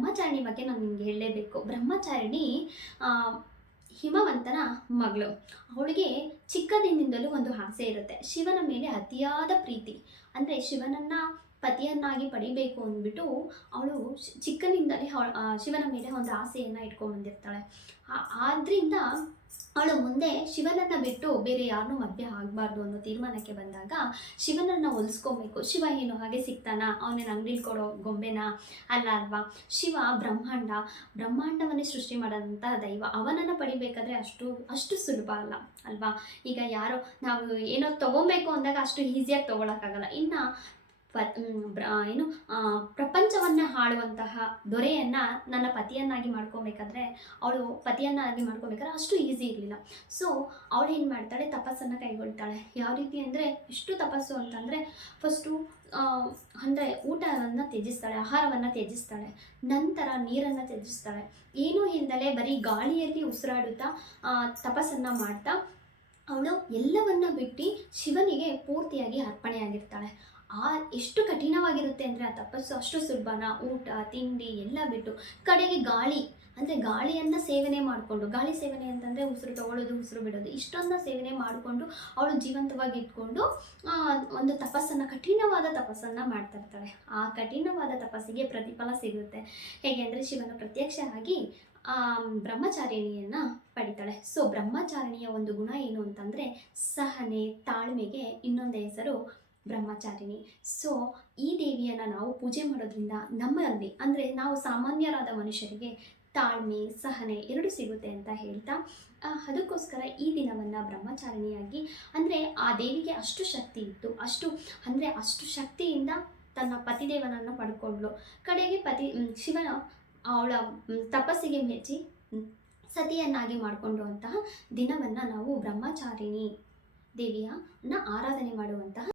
ಬ್ರಹ್ಮಚಾರಿಣಿ ಬಗ್ಗೆ ನಾನು ನಿಮ್ಗೆ ಹೇಳಲೇಬೇಕು. ಬ್ರಹ್ಮಚಾರಿಣಿ ಹಿಮವಂತನ ಮಗಳು. ಅವಳಿಗೆ ಚಿಕ್ಕಂದಿನಿಂದಲೂ ಒಂದು ಆಸೆ ಇರುತ್ತೆ, ಶಿವನ ಮೇಲೆ ಅತಿಯಾದ ಪ್ರೀತಿ. ಅಂದರೆ ಶಿವನನ್ನು ಪತಿಯನ್ನಾಗಿ ಪಡಿಬೇಕು ಅಂದ್ಬಿಟ್ಟು ಅವಳು ಚಿಕ್ಕನಿಂದಲೇ ಶಿವನ ಮೇಲೆ ಒಂದು ಆಸೆಯನ್ನು ಇಟ್ಕೊಂಡ್ಬಂದಿರ್ತಾಳೆ. ಆದ್ದರಿಂದ ಅವಳು ಮುಂದೆ ಶಿವನನ್ನು ಬಿಟ್ಟು ಬೇರೆ ಯಾರನ್ನೂ ಮದುವೆ ಆಗಬಾರ್ದು ಅನ್ನೋ ತೀರ್ಮಾನಕ್ಕೆ ಬಂದಾಗ ಶಿವನನ್ನು ಹೊಲಿಸ್ಕೊಬೇಕು. ಶಿವ ಏನು ಹಾಗೆ ಸಿಗ್ತಾನ? ಅವನೇನು ಅಂಗಡಿಲಿ ಕೊಡೋ ಗೊಂಬೆನಾ? ಅಲ್ಲ ಅಲ್ವಾ. ಶಿವ ಬ್ರಹ್ಮಾಂಡವನ್ನೇ ಸೃಷ್ಟಿ ಮಾಡೋದಂತಹ ದೈವ. ಅವನನ್ನು ಪಡಿಬೇಕಾದ್ರೆ ಅಷ್ಟು ಸುಲಭ ಅಲ್ಲ ಅಲ್ವಾ. ಈಗ ಯಾರೋ ನಾವು ಏನೋ ತೊಗೊಬೇಕು ಅಂದಾಗ ಅಷ್ಟು ಈಸಿಯಾಗಿ ತೊಗೊಳಕ್ಕಾಗಲ್ಲ. ಇನ್ನು ಪ್ರಪಂಚವನ್ನೇ ಆಳುವಂತಹ ದೊರೆಯನ್ನು ನನ್ನ ಪತಿಯನ್ನಾಗಿ ಮಾಡ್ಕೊಬೇಕಾದ್ರೆ ಅಷ್ಟು ಈಸಿ ಇರಲಿಲ್ಲ. ಸೊ ಅವಳು ಏನು ಮಾಡ್ತಾಳೆ, ತಪಸ್ಸನ್ನು ಕೈಗೊಳ್ತಾಳೆ. ಯಾವ ರೀತಿ ಅಂದರೆ ಎಷ್ಟು ತಪಸ್ಸು ಅಂತಂದರೆ ಫಸ್ಟು ಅಂದರೆ ಊಟವನ್ನು ತ್ಯಜಿಸ್ತಾಳೆ, ಆಹಾರವನ್ನು ತ್ಯಜಿಸ್ತಾಳೆ, ನಂತರ ನೀರನ್ನು ತ್ಯಜಿಸ್ತಾಳೆ. ಏನೂ ಇಲ್ಲದಲೇ ಬರೀ ಗಾಳಿಯಲ್ಲಿ ಉಸಿರಾಡುತ್ತಾ ತಪಸ್ಸನ್ನು ಮಾಡ್ತಾ ಅವಳು ಎಲ್ಲವನ್ನ ಬಿಟ್ಟು ಶಿವನಿಗೆ ಪೂರ್ತಿಯಾಗಿ ಅರ್ಪಣೆಯಾಗಿರ್ತಾಳೆ. ಎಷ್ಟು ಕಠಿಣವಾಗಿರುತ್ತೆ ಅಂದರೆ ಆ ತಪಸ್ಸು. ಅಷ್ಟು ಸುಲಭನ? ಊಟ ತಿಂಡಿ ಎಲ್ಲ ಬಿಟ್ಟು ಕಡೆಗೆ ಗಾಳಿಯನ್ನು ಸೇವನೆ ಮಾಡಿಕೊಂಡು, ಗಾಳಿ ಸೇವನೆ ಅಂತಂದರೆ ಉಸಿರು ತಗೊಳ್ಳೋದು ಉಸಿರು ಬಿಡೋದು, ಇಷ್ಟೊಂದು ಸೇವನೆ ಮಾಡಿಕೊಂಡು ಅವಳು ಜೀವಂತವಾಗಿ ಇಟ್ಕೊಂಡು ಒಂದು ಕಠಿಣವಾದ ತಪಸ್ಸನ್ನು ಮಾಡ್ತಾ ಇರ್ತಾಳೆ. ಆ ಕಠಿಣವಾದ ತಪಸ್ಸಿಗೆ ಪ್ರತಿಫಲ ಸಿಗುತ್ತೆ. ಹೇಗೆ ಅಂದರೆ ಶಿವನ ಪ್ರತ್ಯಕ್ಷ ಆಗಿ ಬ್ರಹ್ಮಚಾರಿಣಿಯನ್ನು ಪಡಿತಾಳೆ. ಸೊ ಬ್ರಹ್ಮಚಾರಿಣಿಯ ಒಂದು ಗುಣ ಏನು ಅಂತಂದರೆ ಸಹನೆ, ತಾಳ್ಮೆಗೆ ಇನ್ನೊಂದು ಹೆಸರು ಬ್ರಹ್ಮಚಾರಿಣಿ. ಸೊ ಈ ದೇವಿಯನ್ನು ನಾವು ಪೂಜೆ ಮಾಡೋದ್ರಿಂದ ನಮ್ಮಲ್ಲಿ ಅಂದರೆ ನಾವು ಸಾಮಾನ್ಯರಾದ ಮನುಷ್ಯರಿಗೆ ತಾಳ್ಮೆ, ಸಹನೆ ಎರಡು ಸಿಗುತ್ತೆ ಅಂತ ಹೇಳ್ತಾ, ಅದಕ್ಕೋಸ್ಕರ ಈ ದಿನವನ್ನು ಬ್ರಹ್ಮಚಾರಿಣಿಯಾಗಿ, ಅಂದರೆ ಆ ದೇವಿಗೆ ಅಷ್ಟು ಶಕ್ತಿ ಇತ್ತು, ಅಷ್ಟು ಶಕ್ತಿಯಿಂದ ತನ್ನ ಪತಿದೇವನನ್ನು ಪಡ್ಕೊಂಡ್ಳು. ಕಡೆಗೆ ಶಿವನ ಅವಳ ತಪಸ್ಸಿಗೆ ಮೆಚ್ಚಿ ಸತಿಯನ್ನಾಗಿ ಮಾಡಿಕೊಂಡುವಂತಹ ದಿನವನ್ನು ನಾವು ಬ್ರಹ್ಮಚಾರಿಣಿ ದೇವಿಯನ್ನು ಆರಾಧನೆ ಮಾಡುವಂತಹ